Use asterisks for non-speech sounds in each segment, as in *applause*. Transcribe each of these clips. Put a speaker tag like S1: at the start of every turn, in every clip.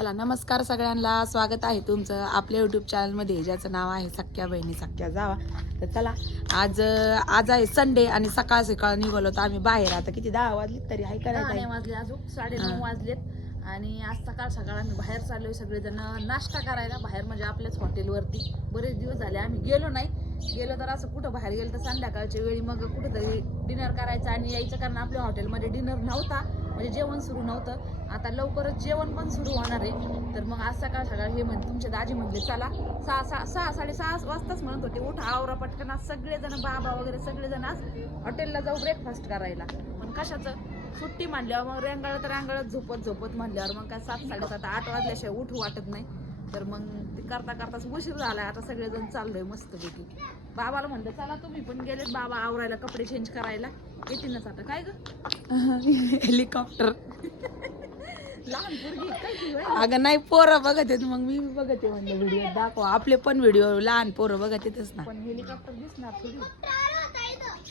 S1: चला नमस्कार सगळ्यांना. स्वागत आहे तुमचं आपल्या युट्यूब चॅनलमध्ये ज्याचं नाव आहे सख्या बहिणी सख्या जावा. तर चला आज आज आहे संडे आणि सकाळ सकाळ निघालो तर आम्ही बाहेर. आता किती दहा वाजले तरी आहे करायचं
S2: वाजले अजून साडे. नऊ वाजलेत. आणि आज सकाळ सकाळ आम्ही बाहेर चाललोय सगळेजण नाश्ता करायला बाहेर म्हणजे आपल्याच हॉटेलवरती बरेच दिवस झाले आम्ही गेलो नाही. गेलो तर असं कुठं बाहेर गेलो तर संध्याकाळच्या वेळी मग कुठेतरी डिनर करायचं आणि यायचं कारण आपल्या हॉटेलमध्ये डिनर नव्हता. म्हणजे जेवण सुरू नव्हतं. आता लवकरच जेवण पण सुरू होणार आहे. तर मग आज सकाळ सकाळ हे म्हण तुमचे दाजी म्हणले चला सहा सहा सहा साडेसहा वाजताच म्हणत होते. उठा आवरा पटकन आज सगळेजण बाबा वगैरे सगळेजण आज हॉटेलला जाऊ ब्रेकफास्ट करायला. पण कशाचं? सुट्टी मानल्यावर मग रेंगाळत रेंगाळत झोपत झोपत म्हणल्यावर मग काय सात साडेसात आठ वाजल्याशिवाय उठू वाटत नाही. तर मग ते करता करताच उशीर झालाय. आता सगळेजण चाललोय मस्तपैकी. बाबाला म्हणलं चला तुम्ही पण गेलेत बाबा आवरायला कपडे चेंज करायला. येतीलच आता काय ग?
S1: हेलिकॉप्टर *laughs*
S2: लहान पोरगी काय ती होय?
S1: अगं नाही पोरं बघत आहेत. मग मी बी बघते म्हणलं व्हिडिओ दाखव. आपले पण व्हिडिओ लहान पोरं बघत येतच ना.
S2: पण हेलिकॉप्टर दिसणार थोडी.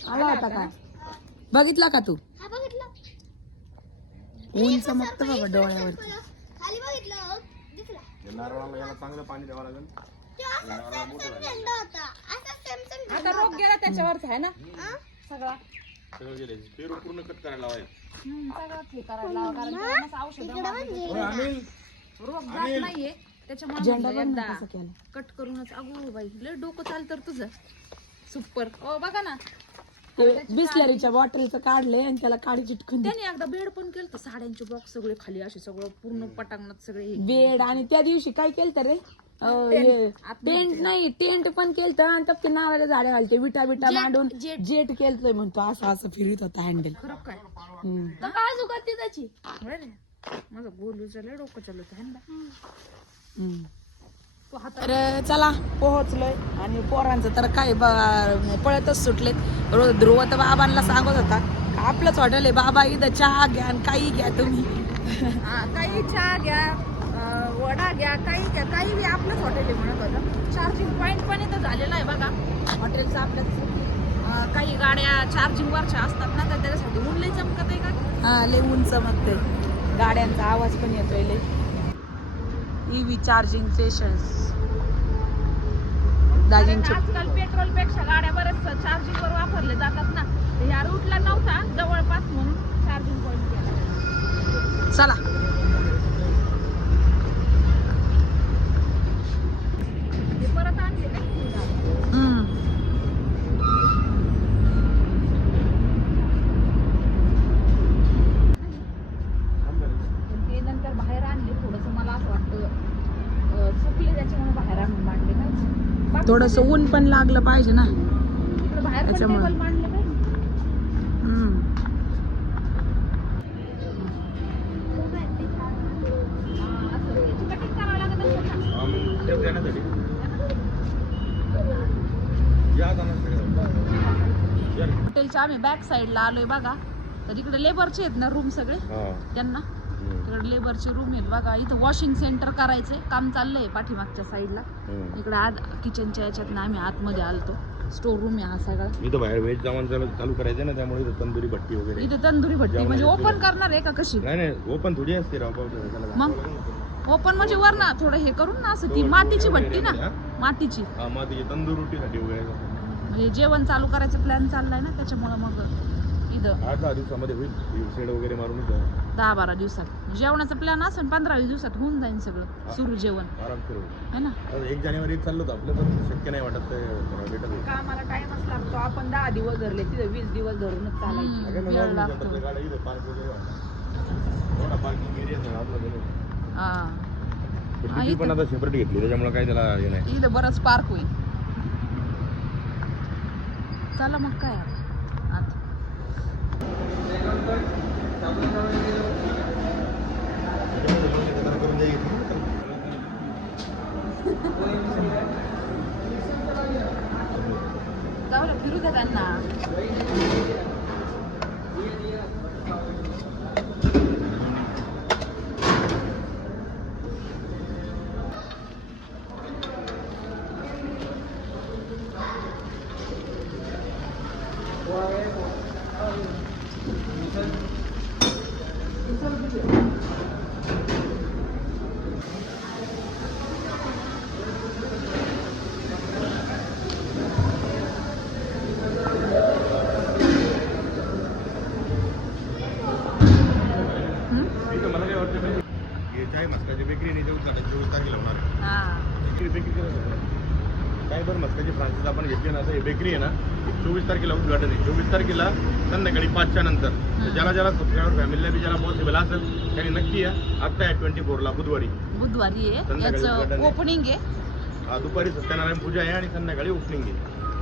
S1: आला होता का? बघितला का तू? ऊन चमकतं बाबा डोळ्यावरती.
S3: दिसला
S4: नारळाला याला चांगलं पाणी द्यावं लागेल.
S2: आता रोग गेला त्याच्यावरच आहे ना? सगळा.
S4: सगळं गेले पेरू पूर्ण कट करायला लावाय
S2: हम्म, सगळं हे करायला लावा, कारण तेव्हाच औषधं मारायची. रोग जात नाहीये. त्याच्यामुळे म्हणलं एकदा कट करूनच. अगो बाई लय डोकं चालतं रे तुझं. सुपर ओ बघा ना.
S1: ते बिस्लरीच्या बॉटलचं काढलंय आणि त्याला काडी चिटकून दिली.
S2: त्याने एकदा बेड पण केलं साड्यांचे बॉक्स सगळे खाली असे सगळं पूर्ण पटांगणात सगळे हे.
S1: बेड आणि त्या दिवशी काय केलं रे? टेंट. नाही टेंट पण केलं आणि तर ते नावाला झाडे घालते विटा विटा मांडून जेट. केलतोय म्हणतो असं असं फिरत होता हँडल
S2: खरं काय?
S3: काय चुकत त्याची.
S2: माझं बोलूचं लय डोकं चालत आहे ना
S1: तर चला. पोहोचलोय. आणि पोरांचं तर काय ब- पळतच सुटलेत. रो- ध्रुव तर बाबांना सांगत होता आपलंच हॉटेल आहे बाबा इथं चहा घ्या आणि काही घ्या तुम्ही.
S2: काही चहा घ्या वडा घ्या काही घ्या काही बी आपलंच हॉटेल आहे म्हणत होतं. चार्जिंग पॉईंट पण इथं झालेला आहे बघा. हॉटेलचं आपल्याच काही गाड्या चार्जिंग वरच्या असतात ना तर त्याच्यासाठी ऊन लई चमकत आहे का?
S1: हा लय उंच मग ते गाड्यांचा आवाज पण येतोय लय ईव्ही चार्जिंग स्टेशन्स
S2: आजकाल पेट्रोलपेक्षा गाड्या बरेच चार्जिंग वर वापरले जातात ना. ह्या रूटला नव्हता जवळपास म्हणून चार्जिंग पॉईंट केला.
S1: चला
S2: हे परत आणले का सुविधा?
S1: हम्म.
S2: पण ते नंतर बाहेर आणले थोडस मला असं वाटतं अं, सुकले त्याच्यामुळे बाहेर आणून मांडले काय
S1: थोडस ऊन पण लागलं पाहिजे ना
S2: तिकडे बाहेर पण
S1: त्याच्यामुळे.
S2: हॉटेलच्या आम्ही बॅक साईडला आलोय बघा तर इकडे लेबरचे आहेत ना रूम सगळे
S4: हा.
S2: त्यांना. तिकडे लेबरची रूम आहेत बघा. इथं वॉशिंग सेंटर करायचंय. काम चाललंय पाठीमागच्या साईडला. इकडे आज किचनच्या याच्यात ना आम्ही आतमध्ये आलतो. स्टोर रूम आहे हा सगळा.
S4: इथं बाहेर व्हेज जेवण चालू करायचं ना त्यामुळे इथं तंदुरी भट्टी वगैरे.
S2: इथे तंदुरी भट्टी. म्हणजे ओपन करणार आहे का कशी?
S4: नाही नाही ओपन थोडी असते राव
S2: मग? ओपन म्हणजे वर ना थोडं हे करून ना असं ती मातीची भट्टी ना? मातीची.
S4: हा मग तिची तंदूर रोटीसाठी
S2: म्हणजे जेवण चालू करायचं प्लॅन चाललाय ना त्याच्यामुळे मग इथं.
S4: आठ दहा दिवसामध्ये होईल. शेड वगैरे मारून
S2: दहा बारा दिवसात. जेवणाचा प्लॅन असेल पंधरा वीस दिवसात होऊन जाईल सगळं सुरू जेवण.
S4: आराम करू.
S2: है ना?
S4: एक जानेवारीत चाललो होतं आपलं पण शक्य नाही वाटत.
S1: कामाला टाइमच लागतो आपण दहा दिवस धरले तिथे वीस दिवस धरूनच चालायची.
S2: वेळ लागतो. हा.
S4: पण. आता सेपरेट घेतली त्याच्यामुळे काय त्याला हे नाही.
S2: इथं बरंच पार्क होईल. चला मग काय आता.
S4: करून द्या घेतली.
S2: जाऊ
S4: चोवीस तारखेला होणार. आहे. बेकरी. काय बरं मस्काची फ्रान्सिस आपण घेतली ना हे बेकरी आहे ना चोवीस तारखेला उद्घाटन आहे. चोवीस तारखेला संध्याकाळी पाचच्या नंतर. तर ज्याला ज्याला सबस्क्रायबर फॅमिलीला बी ज्याला पॉसिबल असेल त्यांनी नक्की या. आत्ता आहे ट्वेंटी फोरला बुधवारी.
S2: बुधवारी आहे. ओपनिंग आहे.
S4: हा, दुपारी सत्यनारायण पूजा आहे आणि संध्याकाळी ओपनिंग आहे.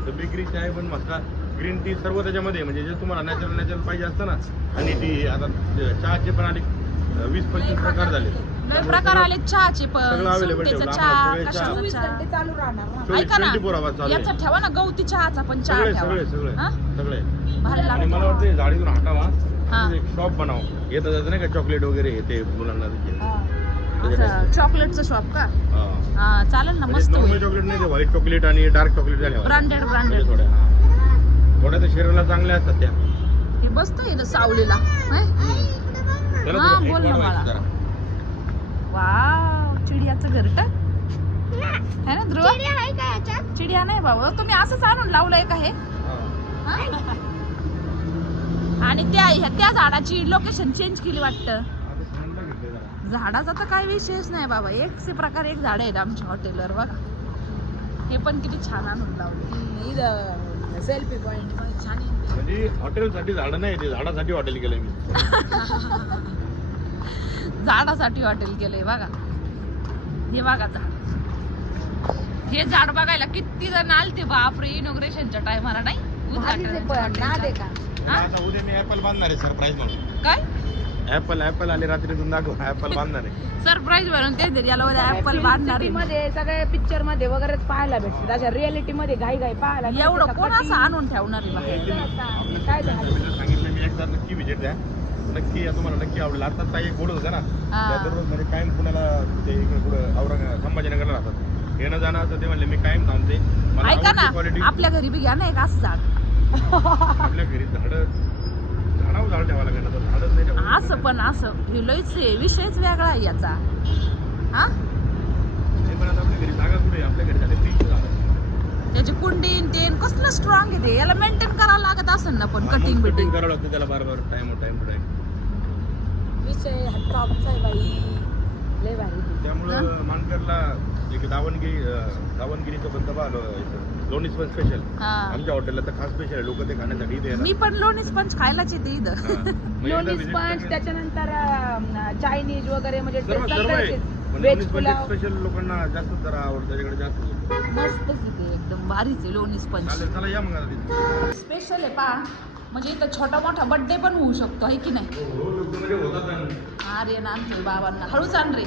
S4: तर बेकरी चाय पण मस्का ग्रीन टी सर्व त्याच्यामध्ये. म्हणजे जे तुम्हाला नॅचरल नॅचरल पाहिजे असतं ना आणि टी आता चहाचे पण आले अं, वीस पंचवीस प्रकार झाले
S2: लय प्रकार आले चहाचे पण
S4: सगळं available
S2: सुट्टीचा
S4: ठेवलं
S2: चहा
S4: आम्हाला, सगळे
S2: कशाचा
S1: चोवीस
S2: चहा
S1: घंटे चालू राहणार ना
S4: चोवीस
S2: ऐका ना
S4: 24 hours चालू आहे.
S2: याचा ठेवा ना गवती चहाचा पण चहा
S4: सगळे
S2: ठेवा
S4: सगळे सगळे
S2: हा?
S4: सगळे
S2: भारी
S4: आणि
S2: लागतो
S4: मला वाटतं झाडीतून हटावा
S2: हा.
S4: एक शॉप बनाव येतं नाही का चॉकलेट वगैरे हे ते मुलांना.
S2: असं चॉकलेटचं शॉप का
S4: हा.
S2: हा चालेल ना
S4: म्हणजे
S2: मस्त
S4: नॉर्मल
S2: होईल
S4: चॉकलेट नाही ते व्हाईट चॉकलेट आणि डार्क चॉकलेट झाले
S2: ब्रँडेड ब्रँडेड
S4: थोड्या हा. थोड्या तर शरीराला चांगल्या असतात त्या
S2: हे बसतोय इथं सावलीला हं?
S4: त्याला
S2: हा,
S4: थोडं height
S2: बोल ना
S4: वाढवायचं
S2: मला.
S4: जरा.
S2: चिडियाचं घरट? है ना ध्रुव? चिडिया नाही बाबा. तुम्ही असंच आणून लावलंय का हे? आणि त्या ह्या- त्या झाडाची लोकेशन चेंज केली वाटतं. झाडाचा तर काही विशेष नाही बाबा. एक से प्रकार एक झाड आहेत आमच्या हॉटेलवर बघा. हे पण किती छान आणून लावले.
S1: सेल्फी पॉइंट पण छान आहे.
S4: म्हणजे हॉटेलसाठी झाडं नाही ते झाडासाठी हॉटेल केलंय मी. *laughs*
S2: झाडासाठी हॉटेल केलंय बघा. हे बघा झाड हे झाड बघायला किती जण आलते बापरे इनोग्रेशनच्या टायमाला नाही? हा?
S4: उद्या मी ऍपल बांधणार आहे सरप्राईज म्हणून.
S2: काय?
S4: ऍपल ऍपल आले रात्रीतून दाखव ऍपल बांधणार आहे.
S2: सरप्राईज म्हणून ते तरी याला उद्या ऍपल बांधणार.
S1: मध्ये सगळे पिक्चरमध्ये वगैरेच पाहायला भेटते अशा रिअलिटी मध्ये घाई घाई पाहायला.
S2: एवढं कोण असं आणून ठेवणार आहे
S1: काय
S4: सांगितलं मी एकदा नक्की विजिट द्या. नक्की या तुम्हाला नक्की आवडेल. आता ताई एक बोलत होत्या ना. त्या दररोज म्हणजे कायम पुण्याला ते इकडे पुढं औरंगाबाद संभाजीनगरला राहतात. येणं जाणं असं ते म्हणले मी कायम थांबते. मला
S2: ऐका
S4: आवडते
S2: ना आपल्या घरी बी घ्या ना एक असं झाड.
S4: आपल्या घरी झाडं झाडावर झाड ठेवायला लागेल आता झाडच नाही
S2: असं पण असं. हे विषयच वेगळा आहे याचा. हा?
S4: नाही, पण आता आपल्या घरी जागा कुठे आहे? आपल्या घरी झाले तीनशे झाडं.
S2: त्याची कुंडी न ते न कसलं स्ट्रॉंग आहे ते. याला मेंटेन करावं लागत असेल ना पण कटिंग बिटिंग.
S4: करावं लागतं त्याला बार बार टाइम टाइम टू टाइम
S1: विषय हा टॉपचा आहे बाई. लय भारी
S4: त्यामुळं मानकरला एक दावणगिरी अं, दावणगिरीचं बंद आलं लोणीस पण स्पेशल
S2: हा.
S4: आमच्या हॉटेलला तर खास स्पेशल आहे. लोक ते खाण्यासाठी इथे येतात.
S2: मी पण लोणी स्पंज खायलाच येते इथं.
S4: हा. *laughs*
S1: लोणी स्पंज. त्याच्यानंतर चायनीज वगैरे म्हणजे ते
S4: सर्व सर्व
S1: पुलाव.
S4: स्पेशल लोकांना जास्त जरा आवडतं. त्याच्याकडे जास्त
S2: मस्तच आहे ते. एकदम भारीच आहे लोणी स्पंज
S4: चालेल चला या मग आता तिथे.
S2: स्पेशल आहे पा म्हणजे इथं छोटा मोठा बर्थडे पण होऊ शकतो आहे की नाही?
S4: हो म्हणजे ना.
S2: अरे आणतोय बाबांना. हळूच आण रे.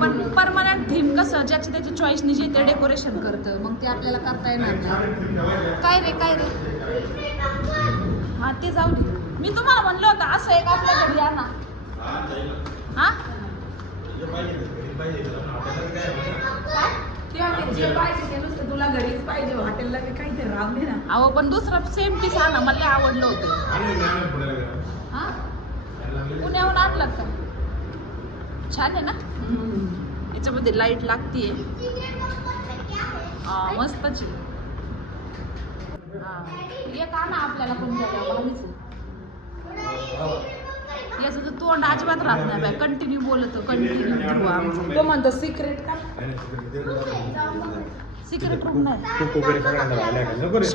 S2: पण परमनंट थीम कसं ज्याची त्याची चॉईसनी जे ते डेकोरेशन करतं मग ते आपल्याला करता येणार नाही काय रे काय रे? हा ते जाऊ दे. मी तुम्हाला म्हणलं होतं असं एक आपल्या घरी या ना हा?
S1: किंवा ते जे पाहिजे ते नुसतं तुला घरीच पाहिजे हॉटेलला काहीतरी राहू दे ना.
S2: अहो पण दुसरं सेम पीस आणा मला लय आवडलं होतं. हा? पुण्याहून आणलं का? छान आहे ना? याच्यामध्ये लाइट लागतीये. हा मस्तच आहे. हा. एक आणा आपल्याला पण आहे. याचं तर तोंड अजिबात राहत नाही बाय कंटिन्यू बोलतो कंटिन्यू
S1: तो म्हणतो सिक्रेट का?
S2: सिक्रेट रूम नाही.
S4: खूप वगैरे सगळ्यांना राहिल्या का? नको रे.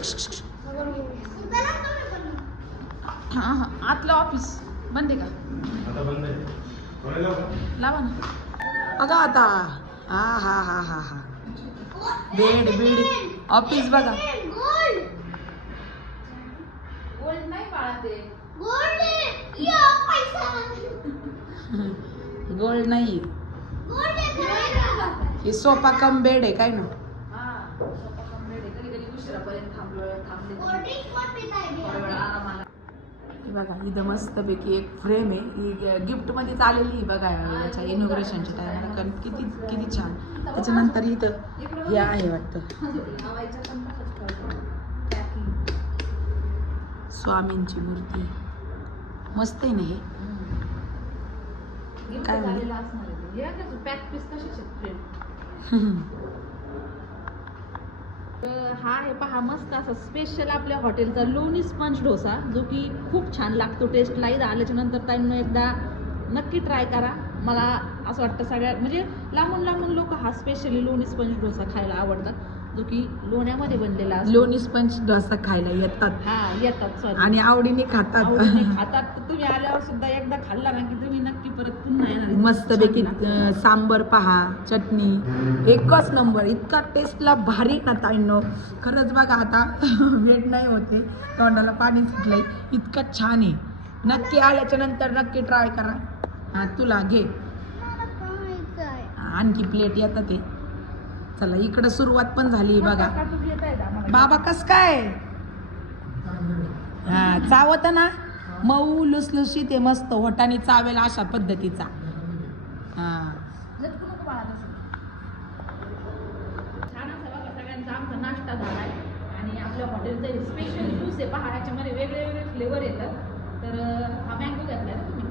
S2: हा हा. आतलं ऑफिस बंद आहे का?
S4: आता बंद आहे. कोणाला लावू?
S2: ना.
S1: बघा आता. हा हा हा हा हा. बेड बीड. ऑफिस बघा.
S3: गोल्ड
S2: गोल्ड नाही बाळा ते.
S3: गोल्ड *laughs*
S1: गोल्ड नाही. हे सोफा कम बेड आहे काय ना? बघा इथं मस्तपैकी एक फ्रेम आहे. ही गिफ्ट मध्येच आलेली आहे बघा याच्या इनोग्रेशनच्या टायमाला कारण किती किती छान. त्याच्यानंतर इथं हे आहे वाटतं. स्वामींची मूर्ती. मस्त आहे ना हे? काय?
S2: झालेलं असणार आहे. हे पॅक पीस कशाचे हा आहे पहा मस्त असा स्पेशल आपल्या हॉटेलचा लोणी स्पंज डोसा जो की खूप छान लागतो टेस्टला इथं आल्याच्यानंतर ताईंनो एकदा नक्की ट्राय करा मला असं वाटतं सगळ्यात म्हणजे लांबून लांबून लोक हा स्पेशली लोणी स्पंज डोसा खायला आवडतात जो की लोण्यामध्ये बनलेला असतो.
S1: लोणी स्पंज डोसा खायला येतात.
S2: हा येतात सॉरी
S1: आणि आवडीने खातात.
S2: आवडीने खातात. तर तुम्ही आल्यावर सुद्धा एकदा खाल्ला ना की तुम्ही नक्की परत पुन्हा येणार इथं.
S1: मस्तपैकी
S2: छान लागतं.
S1: अं, सांबर पहा चटणी एकच नंबर. इतका टेस्टला भारी ना ताईंनो. खरंच बघा आता *laughs* वेट नाही होते. तोंडाला पाणी सुटलंय. इतकं छान आहे. नक्की आल्याच्यानंतर नक्की ट्राय करा. हा तुला घे. आणखी प्लेट येतात ते. चला इकडं सुरुवात पण झाली बघा. बाबा कस काय? हा चावत ना. मऊ लुसलुशीत आहे मस्त. होटाने चावेल अशा पद्धतीचा. हा.
S2: नाश्ता झालाय. आणि आपल्या हॉटेलचं स्पेशल ज्यूस आहे पहा याच्यामध्ये वेगळे वेगळे फ्लेवर येतात. तर हा मँगो घेतलाय ना तुम्ही?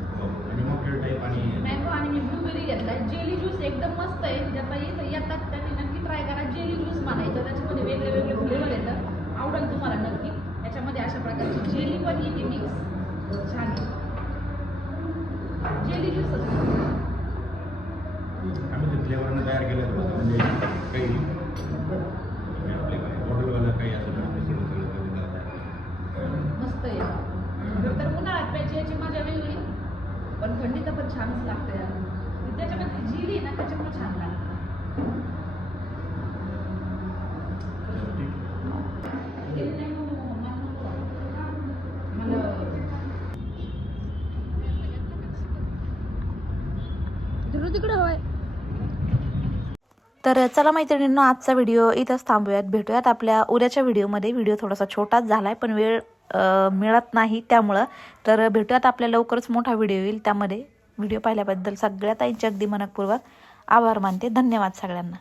S4: आणि मॉकटेल टाईप आणि
S2: मँगो आणि मी ब्लूबेरी घेतलाय. जेली ज्यूस एकदम मस्त आहे. ज्याचा इथं येतात नक्की ट्राय करा जेली ज्यूस म्हणायचं त्याच्यामध्ये वेगळे वेगळे फ्लेवर येतात आवडेल तुम्हाला नक्की याच्यामध्ये अशा प्रकारची जेली पण येते मिक्स छान आहे जेली ज्यूस
S4: फ्लेवरनं तयार केलं होतं म्हणजे काही आपले काय हॉटेलवाला काही असं सगळं
S2: मस्त आहे. तर उन्हाळ्यात प्यायची याची मजा वेगळी. पण थंडीत पण छानच लागतं यार. त्याच्यामध्ये जिरी ना त्याच्यामुळे छान लागतं.
S3: तिकडे हवाय.
S5: तर चला मैत्रिणींनो आजचा व्हिडिओ इथंच थांबूयात भेटूयात आपल्या उद्याच्या व्हिडिओमध्ये व्हिडिओ थोडासा छोटाच झाला आहे पण वेळ मिळत नाही त्यामुळं. तर भेटूयात आपल्या लवकरच मोठा व्हिडिओ येईल त्यामध्ये. व्हिडिओ पाहिल्याबद्दल सगळ्या ताईंचे अगदी मनपूर्वक आभार मानते. धन्यवाद सगळ्यांना.